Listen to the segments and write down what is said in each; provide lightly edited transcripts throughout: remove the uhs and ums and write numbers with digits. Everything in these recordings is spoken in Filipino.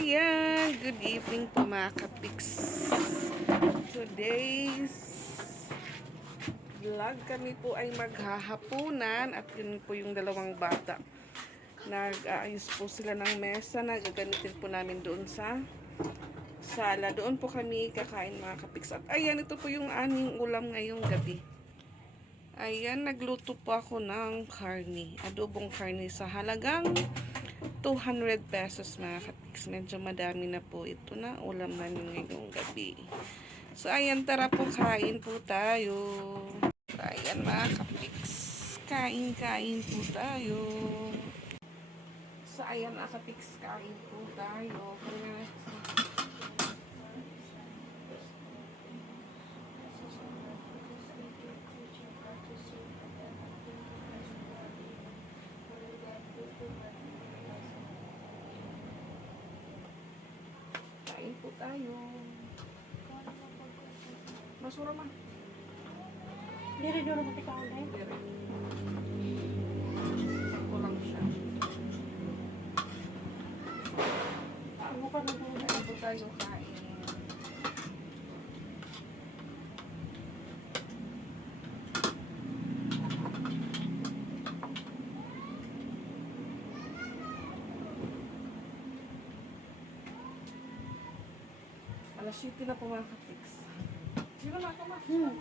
Ayan, good evening po mga kapiks. Today's vlog kami po ay maghahapunan at yun po yung dalawang bata. Nag-aayos po sila ng mesa na gagamitin po namin doon sa sala. Doon po kami kakain mga kapiks. At ayan, ito po yung aming ulam ngayong gabi. Ayan, nagluto po ako ng karni, adobong karni sa halagang 200 pesos mga kapiks. Medyo madami na po ito na ulam namin ngayong gabi. So, ayan, tara po, kain po tayo. So, ayan mga kapiks, kain-kain po tayo. So, ayan mga kapiks, kain po tayo. Kain po tayo. Masura ma. Diri dulu pati ka online. Dire. Sakto lang siya. Ano ka na dulu? Kain po tayo, kain. Alas 7 na po mga ka-fix. Sino na ako ma? Ano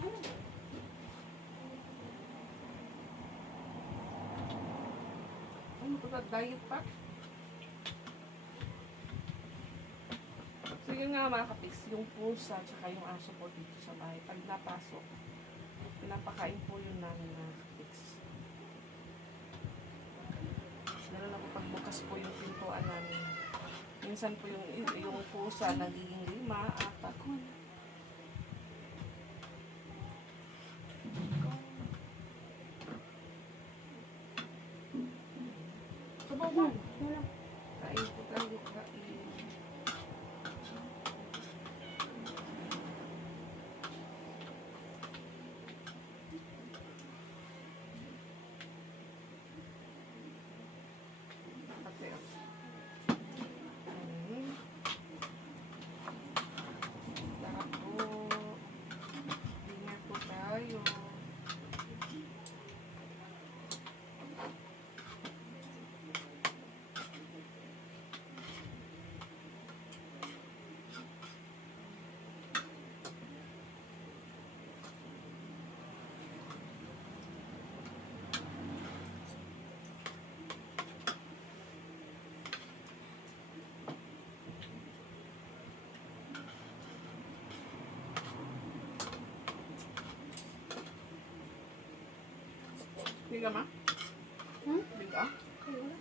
ito na? Diet pa? So yun nga mga ka-fix, yung pusa tsaka yung aso po dito sa bahay. Pag napasok, pinapakain po yun namin mga ka-fix. Lalo na po pagbukas po yung pintuan namin. Minsan po yung pusa nagiging 5, 4. Sabaw mo. Wala. Kain po tayo, kain. Ate, Tara po. Ingat po tayo. Biga ma? Biga? Kayo wala.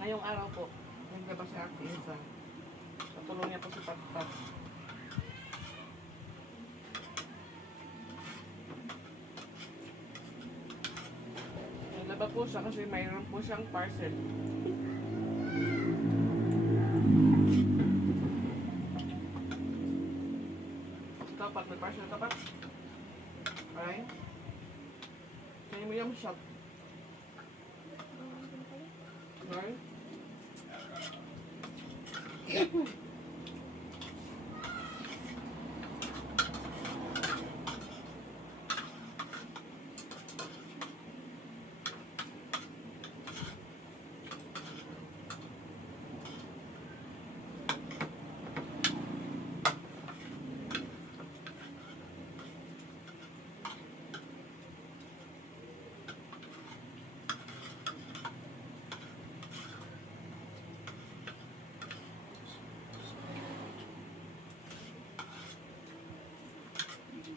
Ngayong araw po, naglabas si Ate Isa. Patulong niya po si Patpat. po siya kasi mayroon po siyang parcel. Dapat may parcel dapat. Alright. Kaya mo yung shot. Alright.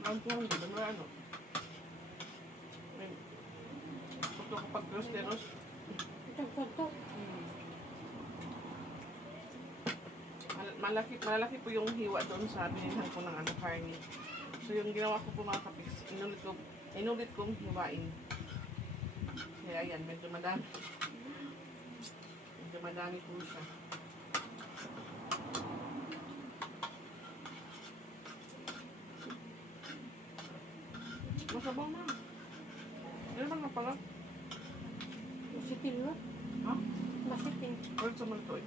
Ang puwang ko, dami ano. Ay, ito kapag cross-teros. Malaki po yung hiwa doon sa binilhan ko ng ano, carne. So yung ginawa ko po mga kapiks, inulit kong hiwain. Kaya ayan, medyo madami. Medyo madami po siya. Masabaw na. Ano ba nga pala? Masitin mo? Ha? Masitin. Word sa multo eh.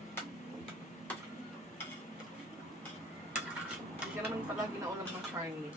Hindi ka naman pala ginaulam ng carne.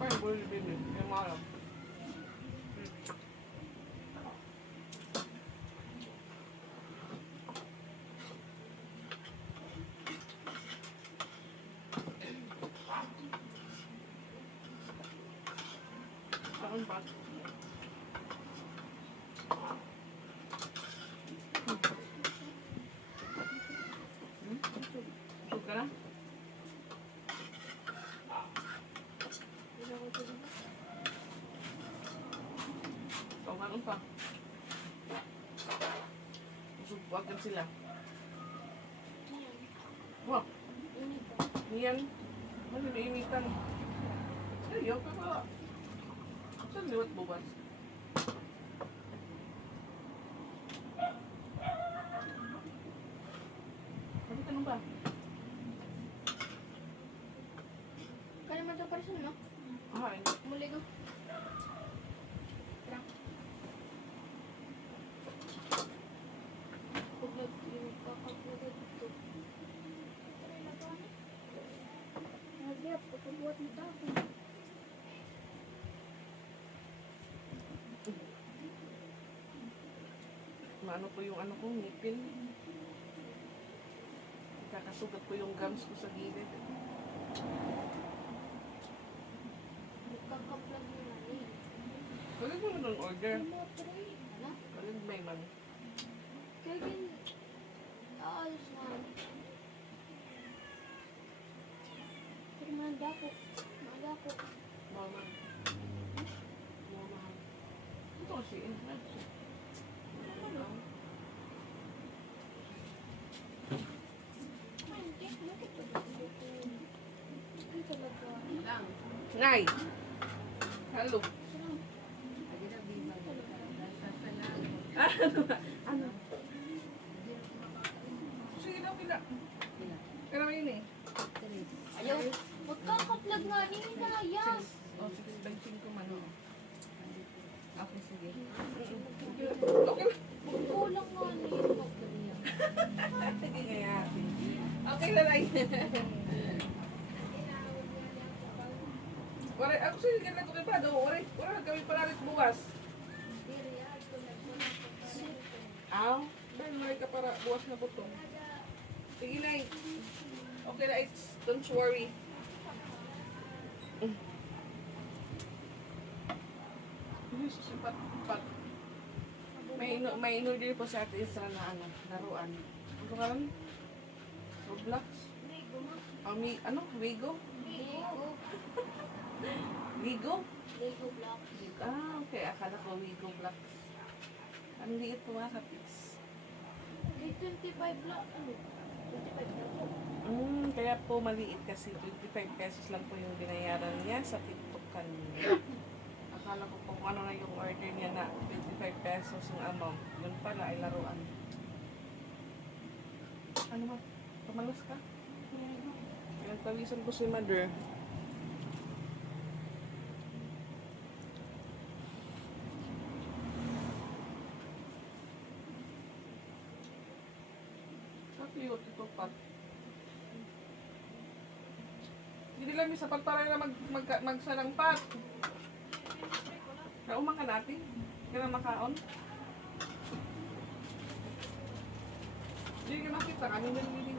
Ay, boleh bini. Yang mana? Tahun pas. Suka lah. Ano pa? Subukan sila. Wah, niyan. Ano nainitan? Ayaw ka ba? Saan liwat bukas? Bakit tanong ba? Kaya naman ito para sa ano? Ah, ay. Muli ko. Pagkabuhat mo tapo. Maano po yung ano ko, ngipin. Kakasugat ko yung gums ko sa gilid. Nagkakaplag mo na eh. Pagod mo na ng order. Ano? Pagod may man. Kaya yun, aayos na. Pero mahanda ko. Mahanda ko. Mama. Mama. Ito kasi, Ay, talaga. Nay! Hello. Ano? Sige daw, pila. Kaya naman yun eh. Ayaw. Magkakaplag nga ni Inayas. O, sige, 25 man. Okay, sige. Okay. Kulang nga ni. Sige kaya. Okay na lang. Wala, ako sige ka ko pa daw. Wala kami palalit bukas. Aw, dahil may ka para bukas na buto. Sige na. Okay na, don't worry. Ay, susipat. May may in-order po sa atin sa na ano, laruan. Ano ka lang? Roblox? Ano? Wigo? Wigo? Lego block. Okay. Akala ko Wigo Blocks. Ang liit po mga kapis. May 25 block. Ano? 25 block po. Kaya po maliit kasi 25 pesos lang po yung binayaran niya sa TikTok kanina. Akala ko po kung ano na yung order niya na 25 pesos yung amount. Yun pala ay laruan. Ano ba? Pamalas ka? Ayan, pawisan po si mother. Cute ito pat. Hindi lang yung sapat para na magsalang pat. Kaumang ka natin. Kaya makaon. Hindi ka makita. Kami nalilin.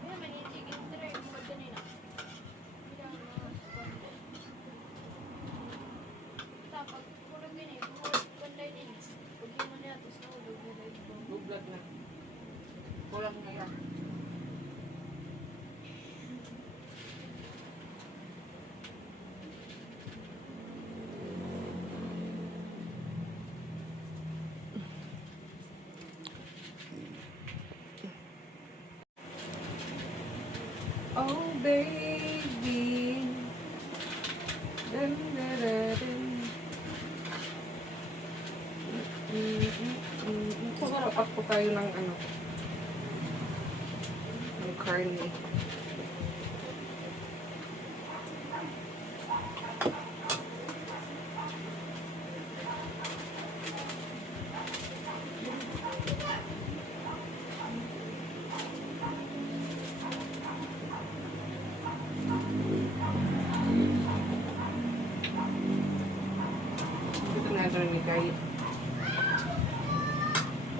Kaya manitig yung tray. Pag kanina. Tapos, kurang ganyan. Kurang din. Pag yun mo niya, tapos nahulog na rin ito. Bublad na. Kulang na yan. Oh baby. Dun, dun, dun, dun. Papak po tayo ng ano. Ng carne. Ito na ito ni Kai.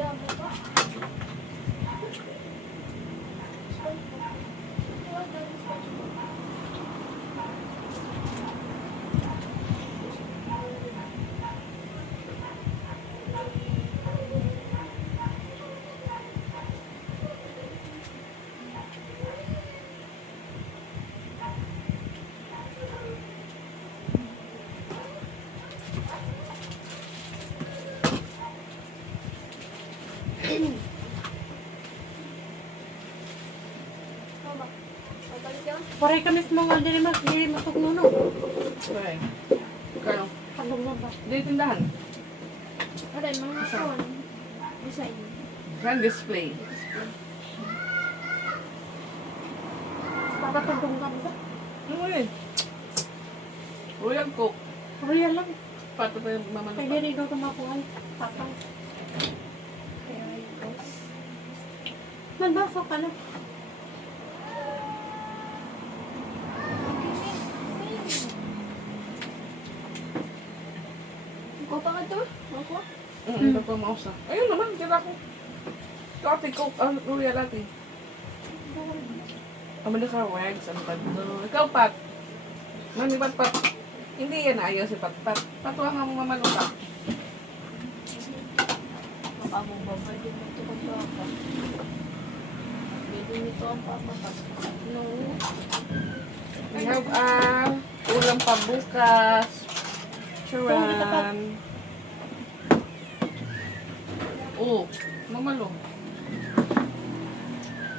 Dami pa. Mama, mabalik yun? Paray kami sa mga dili matugnuno. Okay. Kano? Kalong na ba? Dito tindahan. Aray, mga phone. Design. Grand display. Para tugong ka ba? Ano yun? Royal Coke. Real lang. Pato pa yung Kaya mamalupa. rin daw tumakuhan. Patang. Kaya guys. Nandasa ka na. Ikaw pa nga ito? Ako? Ito pa mausa. Ayun naman, tira ko. Ito ate Coke. Royal ate. Kamali ka, Wags. Ano ba ito? Ikaw, Pat. Mami, Pat. Hindi yan ayaw si Pat. Patuwa nga mo mamalupa. Makabubabay din ito kung baka. Hindi nito ang papapas. No. We have ulam pa bukas. Charan. Oh, mamalo.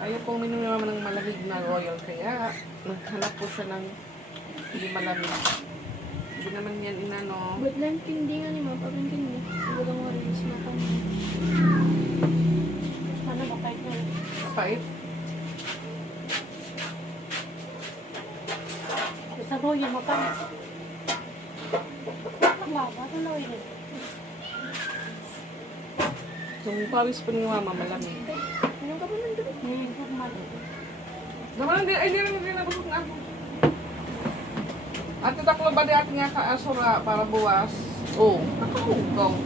Ayaw po uminom naman ng malamig na royal. Kaya, naghanap po siya ng hindi malamig. Hindi naman yan inano. Ba't lang kindi nga ni Mama? Pagin kindi. Iba lang wala yung sinakan. Ano ba kahit na? Pait. Sa roya mo pa. Wala ba? Ano na yun? So, pawis po ni mama malamig. Anong ka ba man doon? Ngayon ko man. Naman, hindi rin nabusog na ako. At taklo ba di ating nga kaasura para buwas? Oh, go.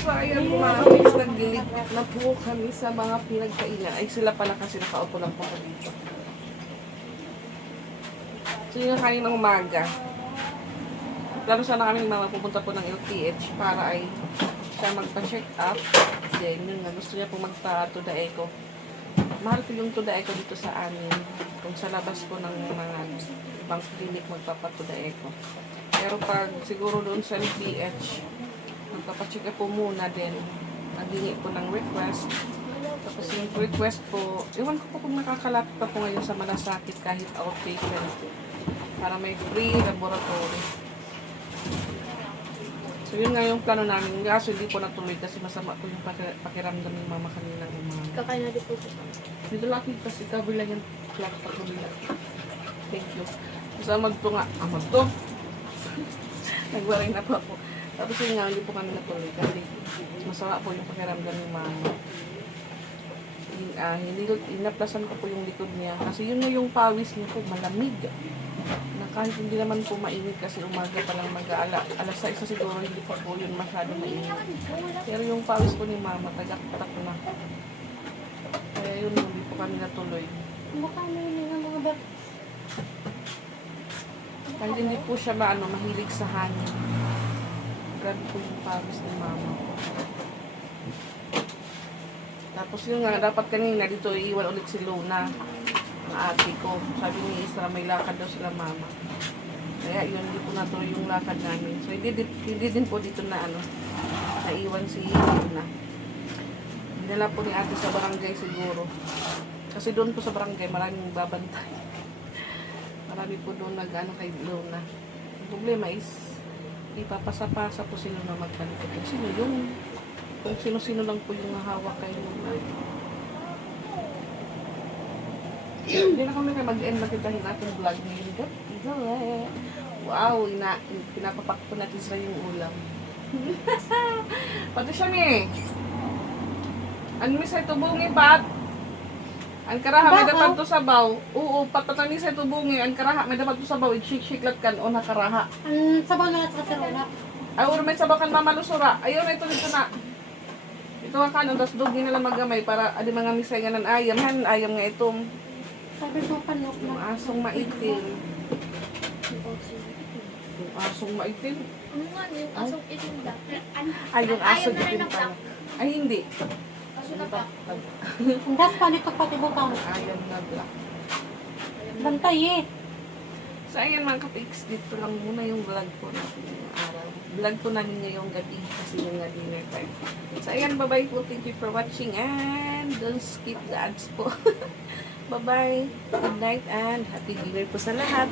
So, ayan po mga kapis, nag-delete na po kami sa mga pinagkainan. Ay, sila pala kasi nakaupo lang po ko dito. So, yun ang kanin ng umaga. plano sana kami ni Mama pupunta po ng LTH para ay siya magpa-check up. Then, yun nga, gusto niya po magpa-Tuda Eco. Mahal po yung Tuda Eco dito sa amin. Kung sa labas po ng mga ibang clinic magpapa-Tuda Eco. Pero pag siguro doon sa LTH, magpapa-check up po muna din. Maghingi po ng request. Tapos yung request po, iwan ko po kung nakakalapit pa po ngayon sa malasakit kahit outpatient. Para may free laboratory. So yun nga yung plano namin. Kaso hindi po natuloy kasi masama po yung pakiramdam ni Mama kaninang umaga. Kakain na din po siya. Dito laki kasi cover lang yung flat patuloy. Thank you. Basta magtunga. Magto. Nagwaray na po ako. Tapos yun nga, hindi po kami natuloy kasi masama po yung pakiramdam ni Mama. Inaplasan ko po yung likod niya. Kasi yun nga yung pawis niya po, malamig. Na kahit hindi naman po mainit kasi umaga pa lang alas 6 siguro hindi pa po yun masyado mainit. Pero yung pawis po ni Mama, tagak-tak na. Kaya yun, hindi po kami natuloy. Baka may mga bat. Kahit hindi po siya mahilig sa hangin. Grabe po yung pawis ni Mama. Tapos yun nga, dapat kanina dito iiwan ulit si Luna, na ate ko. Sabi ni Isra, may lakad daw sila Mama. Kaya yun, hindi po natuloy yung lakad namin. So, hindi din po dito na naiwan si Luna. Dinala po ni ate sa barangay siguro. Kasi doon po sa barangay, maraming babantay. Marami po doon kay Luna. Ang problema is, ipapasa-pasa po si Luna magbalik. Sino yung kung sino-sino lang po yung hawak kay Luna. Hindi na kami mag-end na kita natin vlog ngayon. Wow, pinapapak po natin sa yung ulam. Pati siya ni. Ano mi sa tubungi, Pat? Ang karaha may dapat to sabaw. Oo, patpatani sa tubungi. Ang karaha may dapat to sabaw. Shake-shake kan o nakaraha. Ang sabaw na sa kasarola. Ay, may sabaw kan mamalusura. Ayun, ito na. Ito ang kanon, tapos dugi na lang magamay para adi mga misay nga ng ayam. Ayam nga itong Sabi ko panok yung na. asong maitim. Yung asong maitim. Ano nga yung asong itinda? Ay, yung aso Ayaw na rin itim ng pala. Ay, hindi. Aso na pa. Ang gas pa nito pati butang. Ayam na black. Bantay eh. So, ayan mga kapiks, dito lang muna yung vlog po natin ngayong araw. Vlog po namin ngayong gabi kasi yung nga dinner time. So, ayan, bye-bye po. Thank you for watching and don't skip the ads po. Bye-bye. Good night and happy dinner po sa lahat.